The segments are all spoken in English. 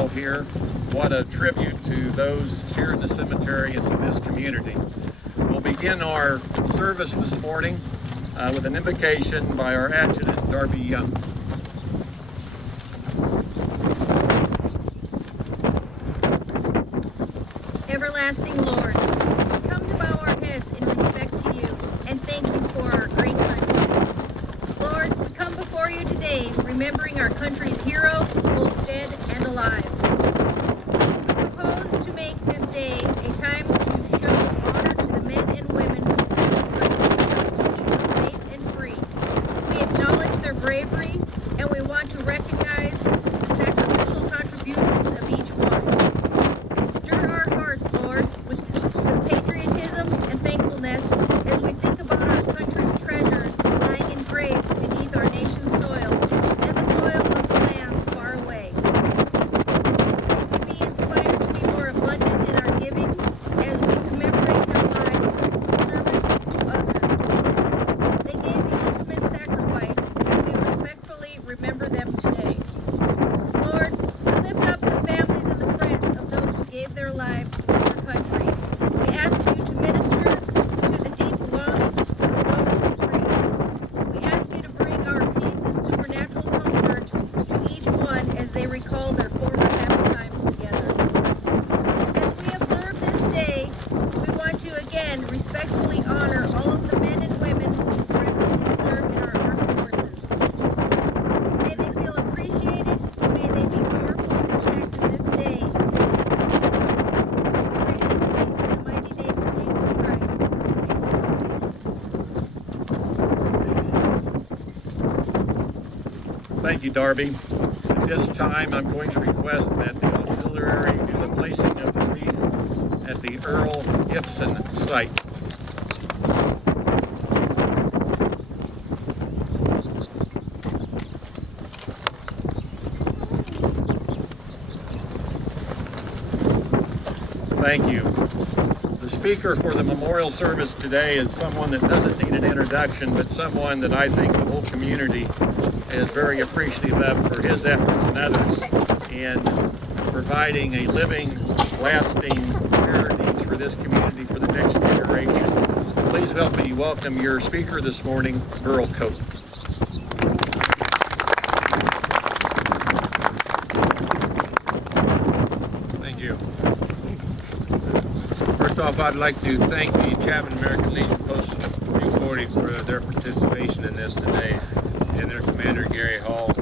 all here. What a tribute to those here in the cemetery and to this community. We'll begin our service this morning with an invocation by our adjutant, Darby Young. Everlasting Lord, we come to bow our heads in respect to you and thank you for our great country. Lord, we come before you today remembering our country's heroes, both dead and alive. We propose to make this day a time to show honor to the men and women who set the bridges to keep us safe and free. We acknowledge their bravery and we want to recognize the sacrificial contributions of each one. Stir our hearts, Lord, with patriotism and thankfulness as we think about our country's treasures lying in graves beneath our nation's soil and the soil of the lands far away. May we be inspired to be more abundant in our giving as we commemorate their lives of service to others. They gave the ultimate sacrifice, and we respectfully remember them today. Lord, we lift up the families and the friends of those who gave their lives for our country. We ask you to minister to the deep longing of those who grieve. We ask you to bring our peace and supernatural comfort to each one as they recall their former happy times together. As we observe this day, we want to again respectfully honor all of the men and women who presently serve in our armed forces. May they feel appreciated, and may they be powerfully protected this day. We pray these things in the mighty name of Jesus Christ. Amen. Thank you, Darby. At this time, I'm going to request that the auxiliary do the placing of the wreath at the Earl Gibson site. Thank you. The speaker for the memorial service today is someone that doesn't need an introduction, but someone that I think the whole community is very appreciative of for his efforts and others in providing a living, lasting heritage for this community for the next generation. Please help me welcome your speaker this morning, Earl Coate. Thank you. First off, I'd like to thank the Chapman American Legion Post 240 for their participation in this today, and their commander, Gary Hall.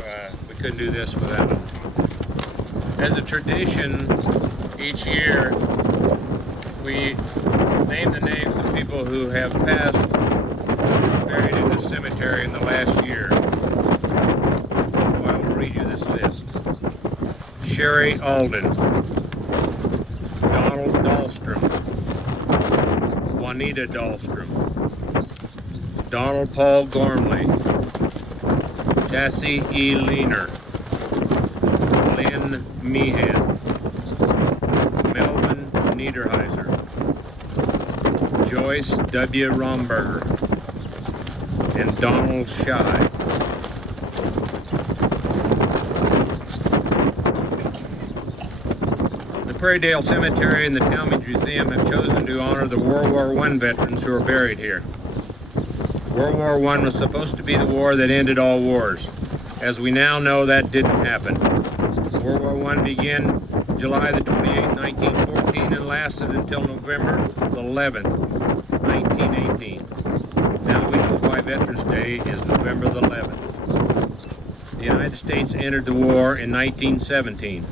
We couldn't do this without him. As a tradition, each year we name the names of people who have passed and buried in the cemetery in the last year. So I will read you this list. Sherry Alden, Donald Dahlstrom, Juanita Dahlstrom, Donald Paul Gormley, Cassie E. Leaner, Lynn Meehan, Melvin Niederheiser, Joyce W. Romberger, and Donald Scheid. The Prairiedale Cemetery and the Talmage Museum have chosen to honor the World War I veterans who are buried here. World War I was supposed to be the war that ended all wars. As we now know, that didn't happen. World War I began July the 28th, 1914 and lasted until November the 11th, 1918. Now we know why Veterans Day is November the 11th. The United States entered the war in 1917.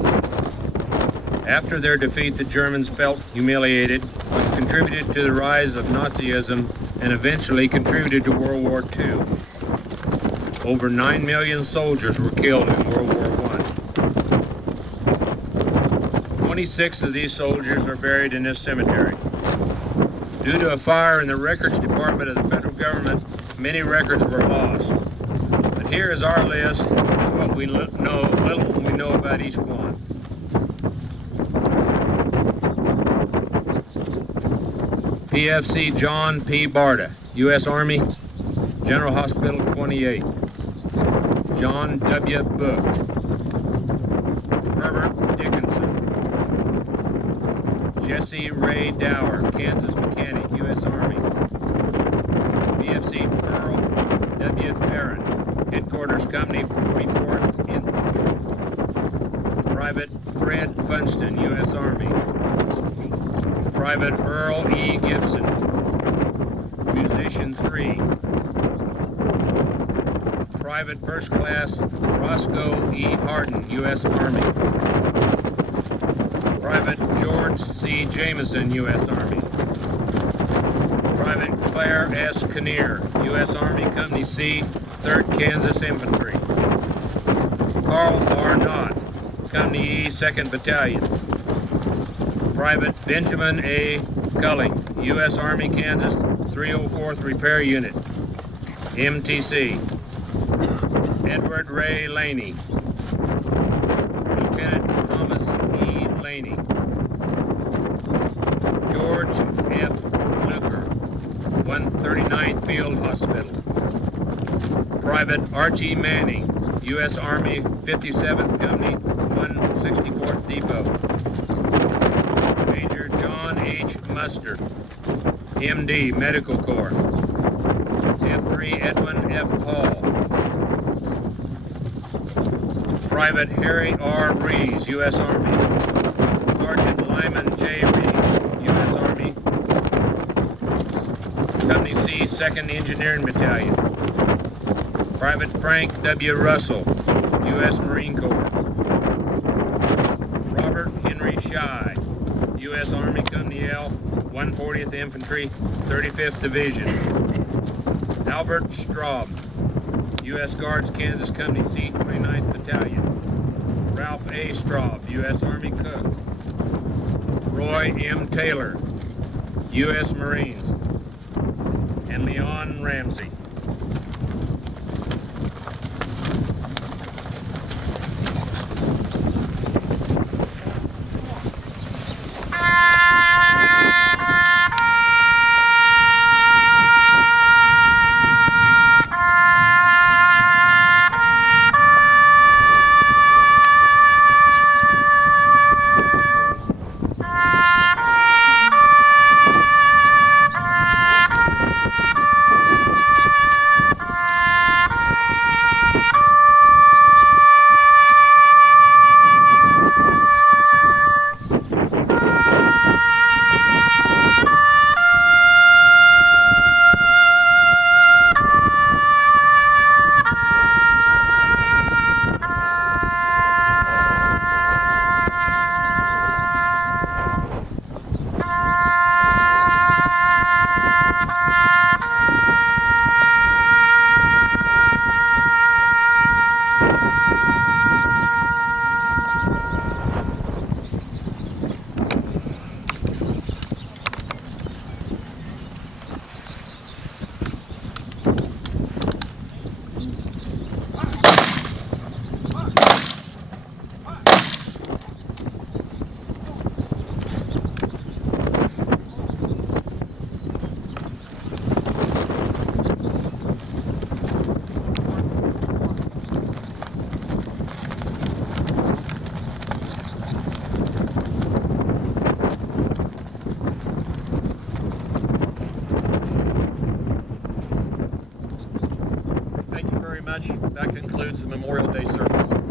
After their defeat, the Germans felt humiliated, which contributed to the rise of Nazism and eventually contributed to World War II. Over 9 million soldiers were killed in World War I. 26 of these soldiers are buried in this cemetery. Due to a fire in the records department of the federal government, many records were lost. But here is our list of what we know about each one. PFC John P. Barta, U.S. Army, General Hospital 28. John W. Book, Herbert Dickinson, VFC Ray Dower, Kansas Mechanic, U.S. Army. VFC Pearl W. Farron, Headquarters Company, 44th Infantry. Private Fred Funston, U.S. Army. Private Earl E. Gibson, Musician 3. Private First Class Roscoe E. Harden, U.S. Army. Private George C. Jameson, U.S. Army. Private Claire S. Kinnear, U.S. Army, Company C, 3rd Kansas Infantry. Carl R. Knott, Company E, 2nd Battalion. Private Benjamin A. Culling, U.S. Army, Kansas, 304th Repair Unit, MTC. Edward Ray Laney, Lieutenant Thomas E. Laney. George F. Luker, 139th Field Hospital. Private Archie Manning, U.S. Army, 57th Company, 164th Depot. Major John H. Mustard, MD, Medical Corps. F3 Edwin F. Hall. Private Harry R. Rees, U.S. Army. Sergeant Lyman J. Rees, U.S. Army. Company C, 2nd Engineering Battalion. Private Frank W. Russell, U.S. Marine Corps. Robert Henry Shy, U.S. Army, Company L, 140th Infantry, 35th Division. Albert Straub, U.S. Guards, Kansas, Company C, 29th Battalion. Ralph A. Straub, U.S. Army Cook. Roy M. Taylor, U.S. Marines. And Leon Ramsey. That concludes the Memorial Day service.